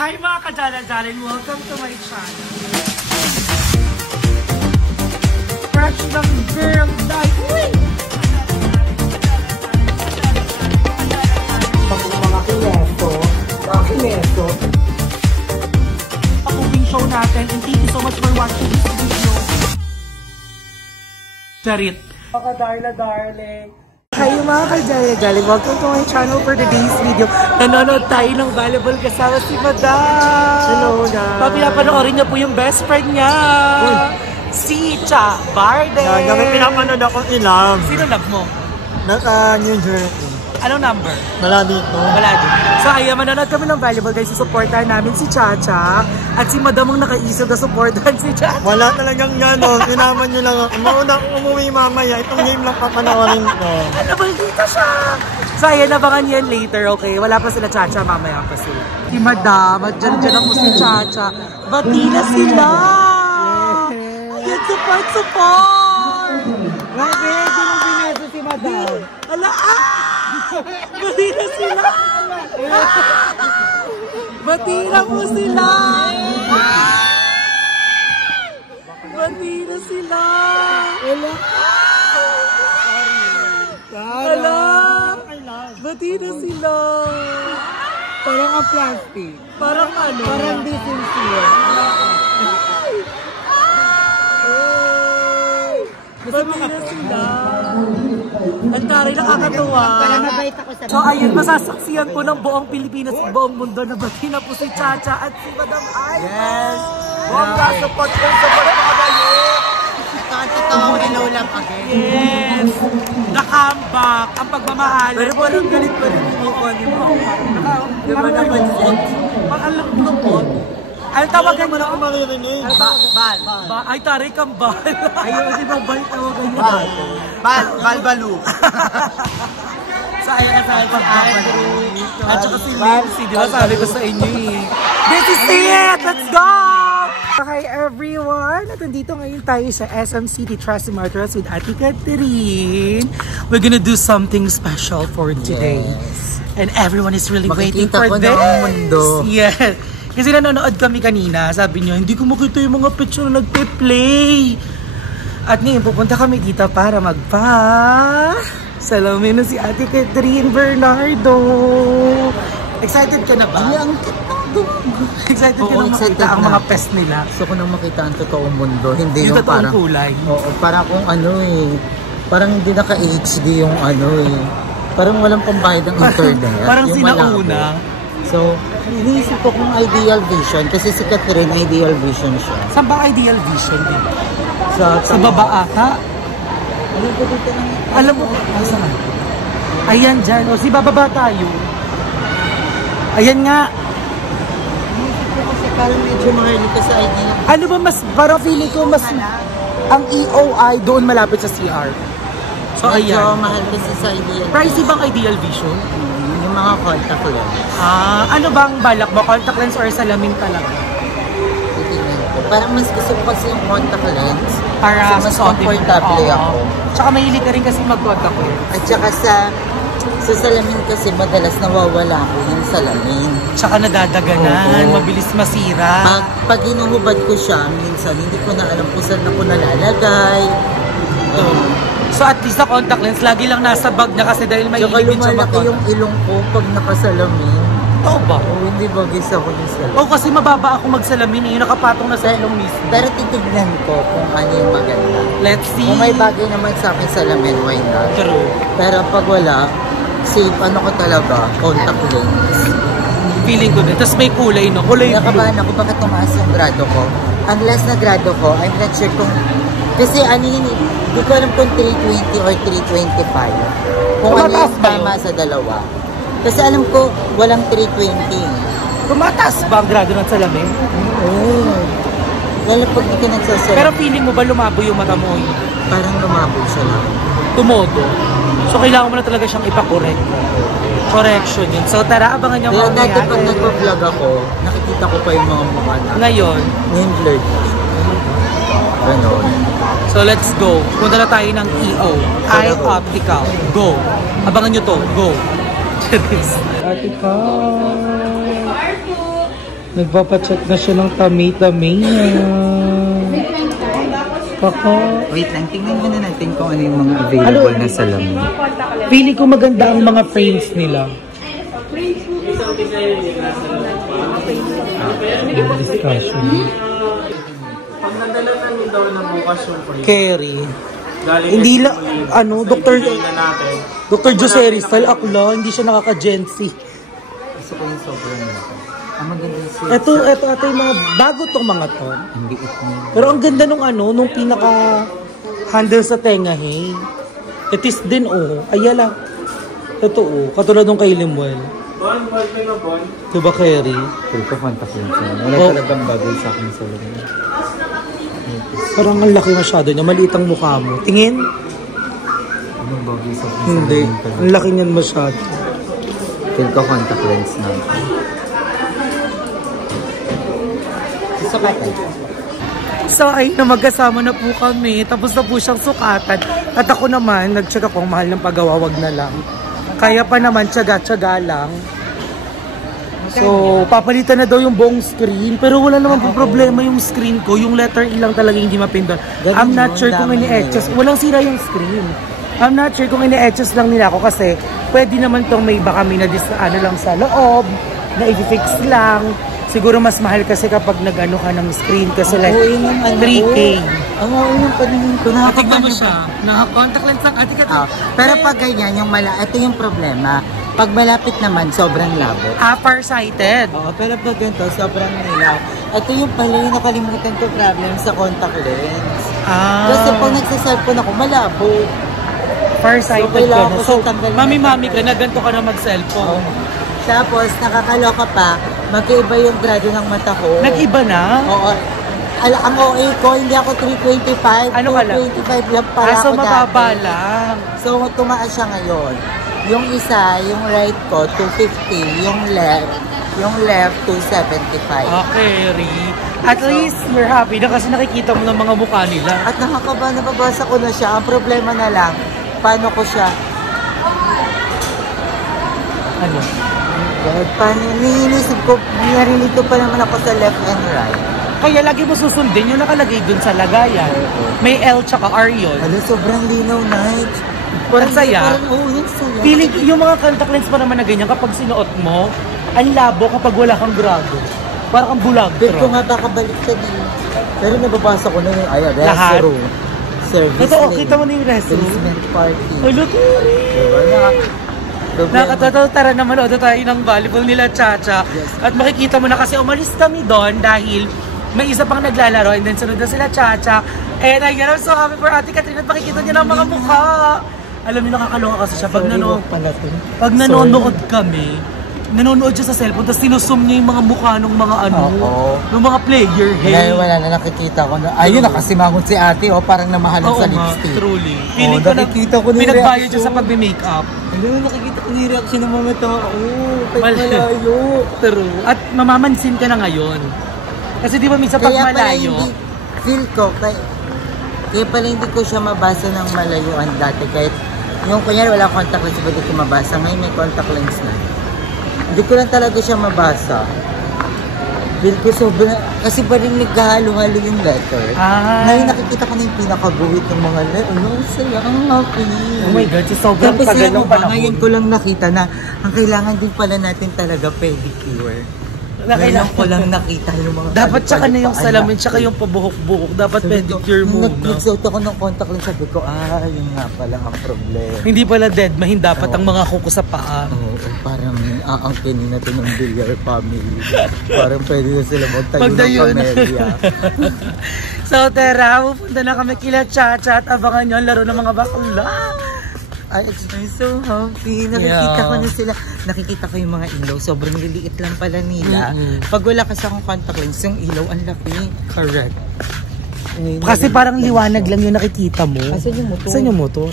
Hi mga kadala-dalan! Welcome to my channel. Fresh ng girl night! Mga kineso. Pag-uwing show natin and thank you so much for watching this video. Charit! Mga darling! Hi mga ka-Jolly! Welcome to my channel for today's video. Nanonood tayo ng volleyball kasama si Madam! Hello na! Papanoorin niya po yung best friend niya! Si Cha Barden! May pinapanood akong ilab. Sino love mo? Nasa New Jersey. Anong number? Maladito. So ayan, manonood kami ng volleyball guys. Susuportahan namin si Chacha at si Madam ang nakaisip na supportahan si Chacha. Wala talagang gano'n. Tinaman nyo lang ako. Mauna akong umuwi mamaya. Itong game lang papanoorin ko. Ano ba dito siya? So ayan, abangan yan later, okay? Wala pa sila Chacha, mamaya pa sila. Si Madam, at dyan ako si Chacha. Bati na sila! Ayan, support! Bakit? Sino bineso si Madam? Ala, bati na sila! Bati na po sila! Bati na sila! Ala! Bati na sila! Parang ang plastic. Parang ano? Parang di sincere. Bati na sila! Ang taray, nakakatuwa. So ayun, masasaksiyan po ng buong Pilipinas at buong mundo na bati na po si Chacha at si Madam Ay. Yes! Bongga, support mga bayo! Ito ang totoong hello lang again. Yes! The comeback, ang pagmamahal. Pero parang galit pa rin yung mukha ni mo. Diba naman siya? Parang lupot. Ano tawagan mo na? Ako maririnig. Bal. Ay, taray kang bal. Ayaw kasi bang bal tawagan niya. Balbalu. So, ayun na tayo pag-Andrew. At saka si Lindsay, di ba sabi ko sa inyo eh. This is it! Let's go! Hi everyone! At nandito ngayon tayo sa SM City Trust Martyrs with Ate Catherine. We're gonna do something special for today. Yes. And everyone is really waiting for this. Mundo. Yes. Kasi nanonood kami kanina, sabi niyo, hindi ko makita yung mga picture na nagpe-play. At ngayon, pupunta kami dito para salamin na si Ate Catherine Bernardo. Excited ka na ba? Ay, ang excited ka na makita ang mga pest nila. Gusto ko nang makita ang totoong mundo. Hindi yung parang kulay. Oo, parang kung ano eh. Parang hindi naka-HD yung ano eh. Parang walang pambayad ng internet. Parang sinauna. So, iniisip ko kung ideal vision. Kasi si Catherine, ideal vision siya. Saan ba ideal vision din? Sa baba ata? Alam ko dito lang. Alam mo, saan? Ayan dyan. O, si bababa tayo. Ayan nga. Iniisip ko kasi parang medyo mahal nito sa ideal. Ano ba mas, parang feeling ko mas, ang EOI doon malapit sa CR. So, medyo ayan. mahal kasi sa ideal. Pricey bang ideal vision? Yung mga contact lens. Ano bang balak mo? Contact lens or salamin talaga? Titignan ko. Parang mas gusto ko kasi yung contact lens. Para mas sa comfortable ako. Tsaka mahilig ka rin kasi mag-contact lens. At saka sa salamin kasi madalas nawawala ko yung salamin. Tsaka nadadaganan, mabilis masira. Pag hinuhubad ko siya, minsan hindi ko na alam kung saan ako nalalagay. So at least sa contact lens, lagi lang nasa bag na kasi dahil may tsaka iligid siya lumalaki yung ilong ko pag nakasalamin. Oo ba? Hindi bagay sa ako yung salamin. Oo, kasi mababa ako magsalamin eh, yung nakapatong na sa ilong mismo. Pero titignan ko kung ano yung maganda. Let's see. Kung may bagay naman sa akin salamin, why not? True. Pero pag wala, safe ano ko talaga, contact lens. Feeling ko din. Tapos may kulay, no? Kulay blue. Nakabahan ako bakit tumaas yung grado ko. Unless na grado ko, I'm not sure kung... Kasi ano yun, hindi ko alam kung 320 or 325. Kung ano yung tama sa dalawa. Kasi alam ko, walang 320. Tumataas ba ang grado ng salamin? Oo. Lalo pag hindi ka nagsasalamin. Pero feeling mo ba lumabo yung mata mo? Parang lumabo siya lang. Tumodo. So kailangan mo na talaga siyang ipakorek. Correction yun. So tara, abangan niyo kaya dati pag nagpa-vlog ako, nakikita ko pa yung mga mukha na. Ngayon? Ngayon blurred na siya. Ganon. So let's go. Punta na tayo ng EO. Eye Optical. Go. Abangan nyo to. Go. Optical. Nagpapacheck na siya ng tummy-tummy niya. Kaka. Wait lang, tingnan muna natin kung ano yung mga available na salamin. Feeling ko maganda ang mga frames nila. Discussion. Pag nadala na nung daw na bukas yung frame. Kerry. Hindi lang, Dr. Jose Rizal, akla, hindi siya nakaka-Gen Z. Gusto ko yung sobrang laki. Ang maganda yung sweet. Ito yung mga bago tong mga to. Hindi itni. Pero ang ganda nung nung pinaka-handle sa tenga, hey. Itis din, Ayala. Ito, katulad nung kay Limuel. Bon, ka na, Bon. Diba, Kerry? Puro ka contact lens yan. Wala talagang bagay sa akin sa salamin. Parang ang laki masyado niya. Maliit ang mukha mo. Tingin? Anong bagay sa akin? Hindi. Ang laki niyan masyado. Feel ko contact lens na. Sukatan. So ay na magkasama na po kami. Tapos na po siyang sukatan. At ako naman, nag-check ako ang mahal ng paggawa, wag na lang. Kaya pa naman, tiyaga-tiyaga lang. So, papalitan na daw yung buong screen. Pero wala naman po problema yung screen ko. Yung letter E lang talaga hindi mapindot. I'm not sure kung ini-etches. Walang sira yung screen. I'm not sure kung ini-etches lang nila ako kasi pwede naman tong may baka may lang sa loob, na i-fix lang. Siguro mas mahal kasi kapag nag-ano ka ng screen kasi like 3K. Ang oo yung paningin ko. Tignan mo siya. Naka-contact lens lang. Pero pag ganyan, ito yung problema. Pag malapit naman, sobrang labo. Farsighted. Oo, pero pag ganito, sobrang nilaw. Ito yung pala yung nakalimutan ko problem sa contact lens. Kasi pag nagsa-cellphone ako, malabo. Farsighted ka na. So, tanggalin mami-mami ka na, ganito ka na mag-cellphone. Tapos, nakakaloka pa, magkaiba yung grado ng mata ko. Nag-iba na? Oo. Ang OA ko, hindi ako 325. Ano ka lang? 225 lang pala So, ako mababa dati. lang. So, tumaas siya ngayon. Yung isa, yung right ko, 250. Yung left, 275. Okay, Ri. At least, we're happy na kasi nakikita mo ng mga mukha nila. At nakakaba, nababasa ko na siya. Ang problema na lang, paano ko siya? Ano? God, paano? Niinisip ko, narilito pa naman ako sa left and right. Kaya lagi mo susundin yung nakalagay dun sa lagayan. May L tsaka R yun. Ano, sobrang linaw, night. Parang saya. Oo, yung saya. Feeling, yung mga contact lens pa naman na ganyan, kapag sinuot mo, ang labo kapag wala kang grado. Parang kang bulag. Pero ko nga baka balik sa din. Pero nababasa ko na yung lahat. Service Totoo, lane. kita mo na yung restroom. Basement party. Ay, look. Diba? Nakatataw, tara na manood tayo ng volleyball nila, Chacha. Yes. At makikita mo na kasi umalis kami doon dahil may isa pang naglalaro and then sunod na sila, Chacha. And I get so happy for Ate Katrina at makikita niya ng mga mukha. Alam niyo, nakakaloka kasi siya pag nanonood kami. Nanonood siya sa cellphone, tapos sinusum niya yung mga mukha ng mga ng mga player. Hey. Wala na nakikita ko na. Ayun, nakasimangon si ate, parang namahalan sa lipstick. Truly. Feeling ko nakikita ko na pinagbayad siya sa pagbe-makeup. Ayun, nakikita ko na yung reaction ng mga tao. Malayo. True. At mamamansin ka na ngayon. Kasi di ba minsan pag malayo. Feel ko, kaya pala hindi ko siya mabasa ng malayuan dati. Kahit yung kunyari wala contact lens, hindi ko mabasa. Ngayon may contact lens na. Hindi ko lang talaga siya mabasa. Feel ko sobrang, kasi pa rin nagkahalo-halo yung letter. Ngayon nakikita ko na yung pinakabuhit ng mga letter. Ano, saya, ang happy. Oh my God, so sobrang tagal ng panahon. Ngayon ko lang nakita na ang kailangan din pala natin talaga pedicure. Ngayon ko lang nakita yung mga dapat tsaka na yung salamin, tsaka yung pabuhok-buhok. Dapat pedicure muna. Nag-suot ako ng contact lens, sabi ko, yun nga pala ang problema. Hindi pala dead, dapat ang mga kuko sa paa. Parang aangkinin na ito ng Villar family. Parang pwede na sila magtayo ng pamilya. So, tara, pupunta na kami kila Chacha at abangan nyo ang laro ng mga bakla. I'm so happy. Nakikita ko na sila. Nakikita ko yung mga ilaw. Sobrang liliit lang pala nila. Pag wala kasi akong contact lens, yung ilaw ang laki. Correct. Kasi parang liwanag lang yung nakikita mo. Asan yung motor? Asan yung motor?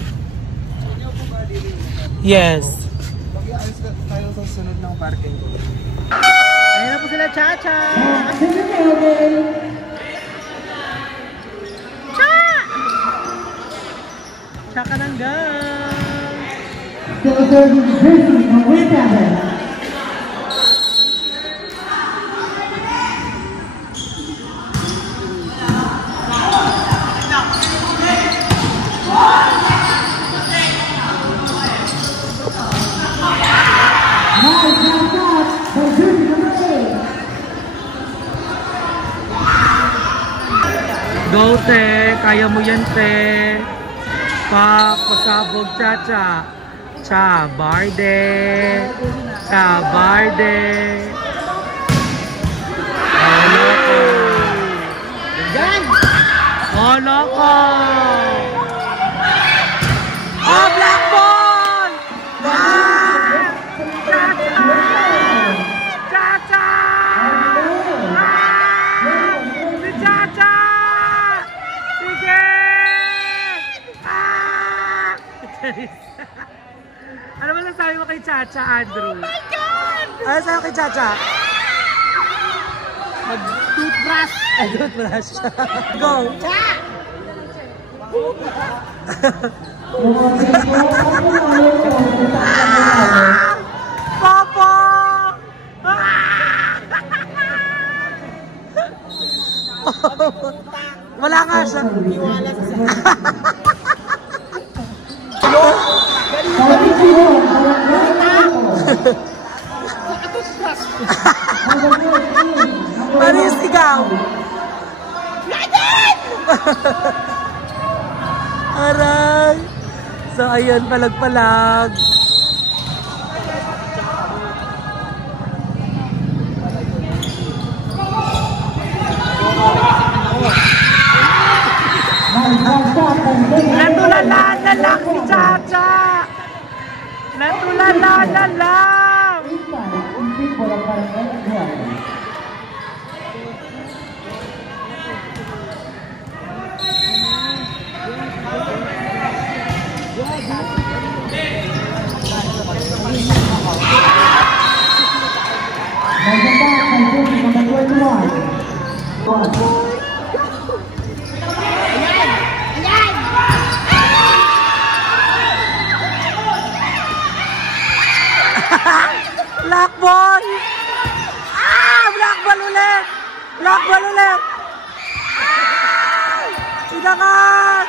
Yes. Mag-i-ayos tayo sa sunod ng parking. Ayan na po sila, Chacha! Cha ka nang gang! Go, te. Kaya mo yan, te. Pasabog, Chacha. Chabarde. Chabarde. Holo ko. Holo ko. Oh, black ball! Chacha! Chacha! Si Chacha! Sige! Ano ba nasabi mo kay Chacha, Andrew? Oh my God! Ano sabi mo kay Chacha? Mag-toothbrush! Toothbrush. Go! Papa! Wala nga siya. Ano yung sigaw? Aray! So ayun, palag-palag. Natulala lang si Chacha! Natulala lang! Black ball! Black ball ulit! Black ball ulit! Sinangat!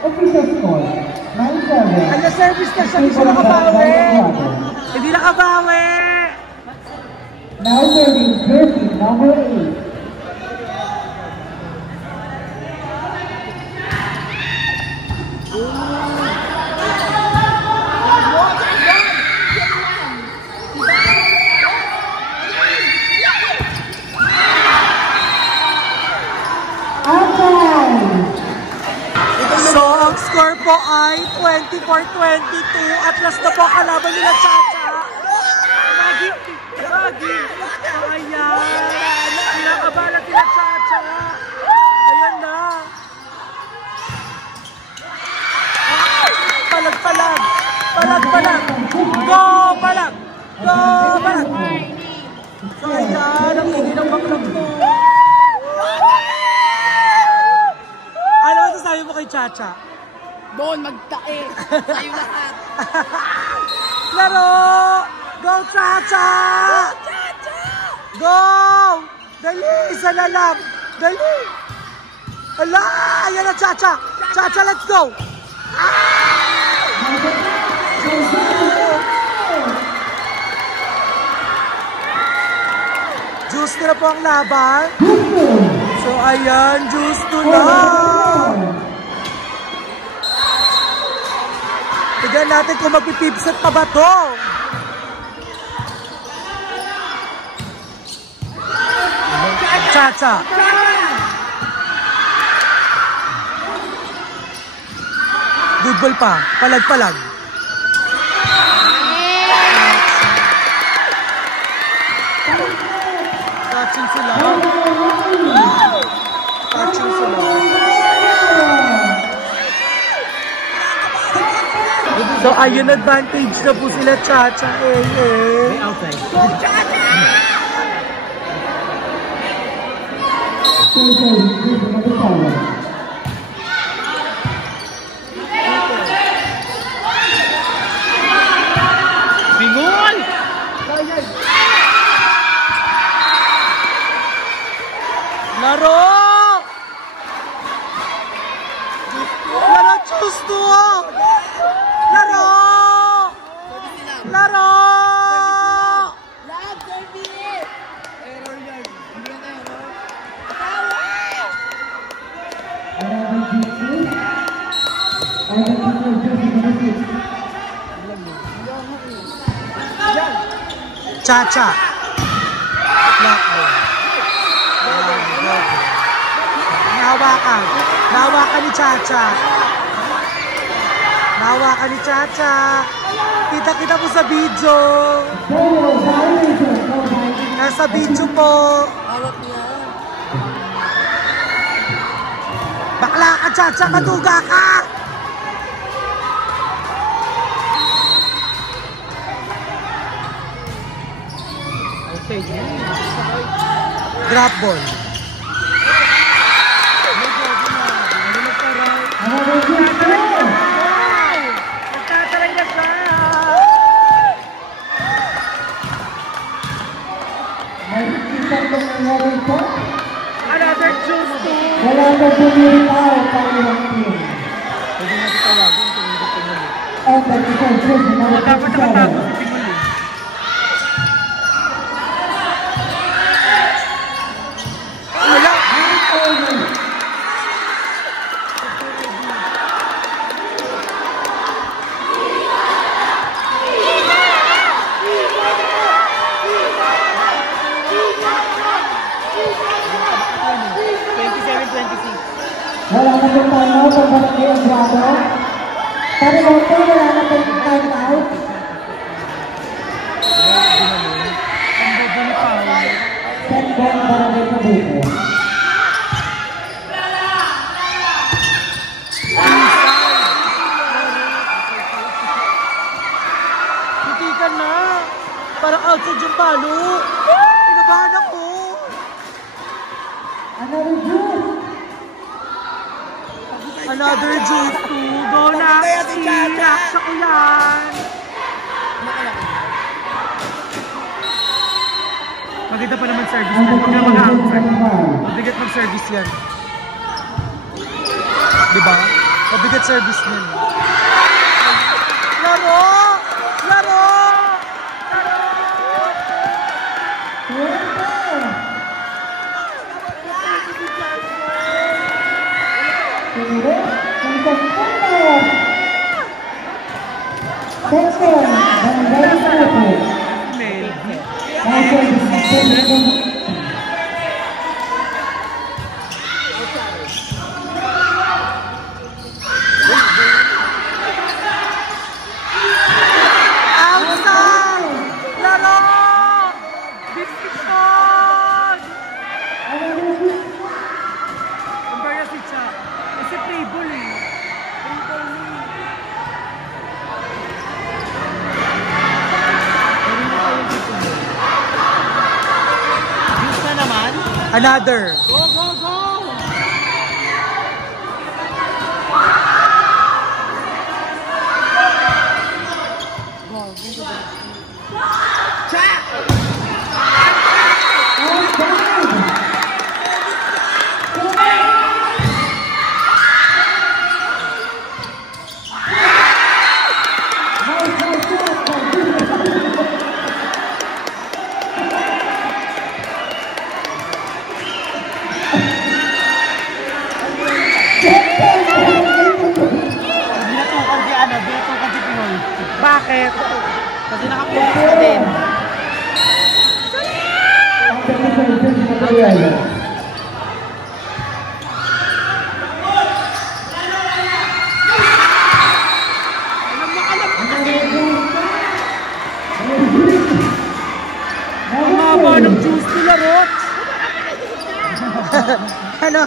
Official score, 9-7. Kaya service na siya, hindi siya nakabawi. Hindi nakabawi. Now serving jersey number 8. So, ang score po ay 24-22 at last na po kalaban nila Chacha. Lagi. Ayan. Pinakabalat nila Chacha. Ayan na. Palag-palag. Palag-palag. Go, palag. Go, palag. So, ayan. Ang ingin ng baklog ko. Ano ba ito sabi mo kay Chacha? Doon, magtae. Tayo lahat. Laro! Go, Chacha! Go, Chacha! Go! Dali! Isa na lang! Dali! Ala! Ayan na, Chacha! Chacha, let's go! Juice na po ang laban. So, ayan, juice to na! Tignan natin kung magpipipset pa ba to. Chacha. Good ball pa. Palag-palag. Touching sila. Touching sila. So, ayun, advantage na po sila, Chacha. May outside. Go, Chacha! Laro! Laro, choose to! Laro! Laro! Love, service! Error yan. Hindi yan error. Cha-cha. Black ball. Nahawakan. Nahawakan ni Cha-cha. Nahawakan ni Cha-cha. Kita-kita po sa video. Nasa video po. Hawak niya. Bakla ka, Cha-cha. Matuga ka. Drop ball. Nagtataray na siya. Another choose to. Wala na bumitaw para yung team. Pwede natin tawagin kung hindi tingnan. And the defense is now Dapat nakatago si Timon. Wala. Wala na pong time out ang barangay ang Bravo. Para lang po, wala na pong time out. Set ball ang barangay sa buko. Hitikan na. Parang outside yung palo. Kinabahan ako. Another juice. Another juice to. Go na. Naksa ko yan. Maganda pa naman service yan. Huwag na mag-outside. Mabigat mag-service yan. Diba? Mabigat service yan. Laro! Laro! Section, barangay sa buko. Outside! Laro! Discussion! Kumbaga si Cha. Kasi play ball eh. Play ball eh. Juice na naman. Another. Go, go, go! Bakit? Kasi nakapokus ka din. Ang haba ng juice nila, Roch. Ano?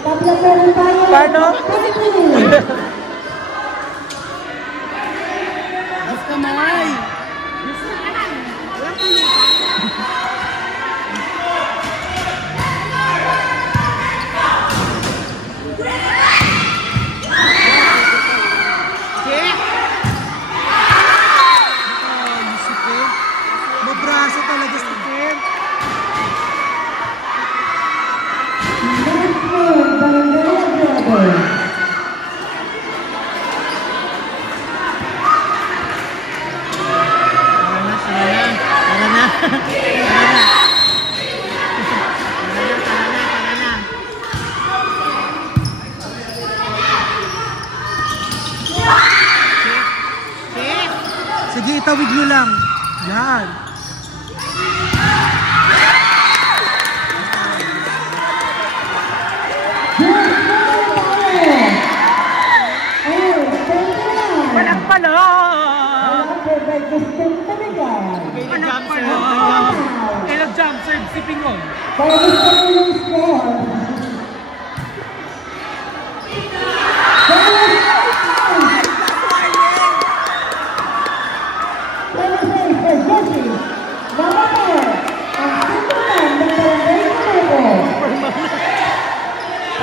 Paano? Kamay! Mabraso talaga si Ken. Itawid nyo lang. Yan. Walang pala! Walang pala! Kaya nag-jump serve si Pingon.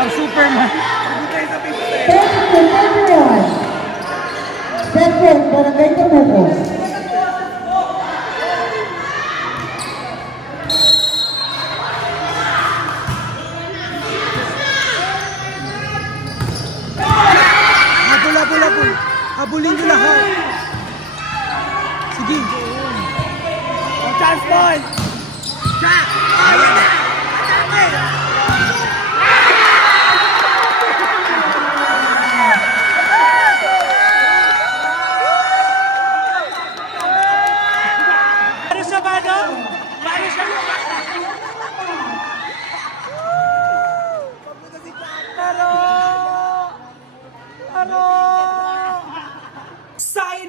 Ang Superman. Barangay Tamuco. Habol. Habulin nyo lahat. Sige. Chance point! Jack! Ayun na!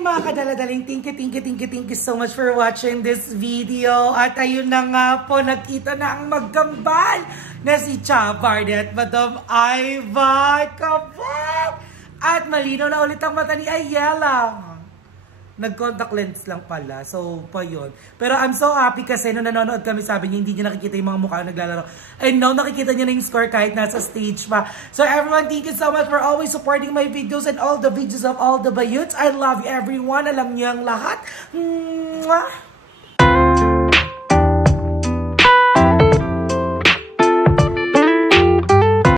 Mga kadaladaling, thank you so much for watching this video. At ayun na nga po, nakita na ang magkambal na si Chabardi at Madam Iva. Kabog! At malinaw na ulit ang mata ni Ayala. Nag-contact lens lang pala. So, pa yun. Pero I'm so happy kasi nung nanonood kami, sabi niya, hindi niya nakikita yung mga mukha na naglalaro. And now, nakikita niya na yung score kahit nasa stage pa. So, everyone, thank you so much for always supporting my videos and all the videos of all the Bayuts. I love you, everyone. Alam niyo ang lahat. Mwah!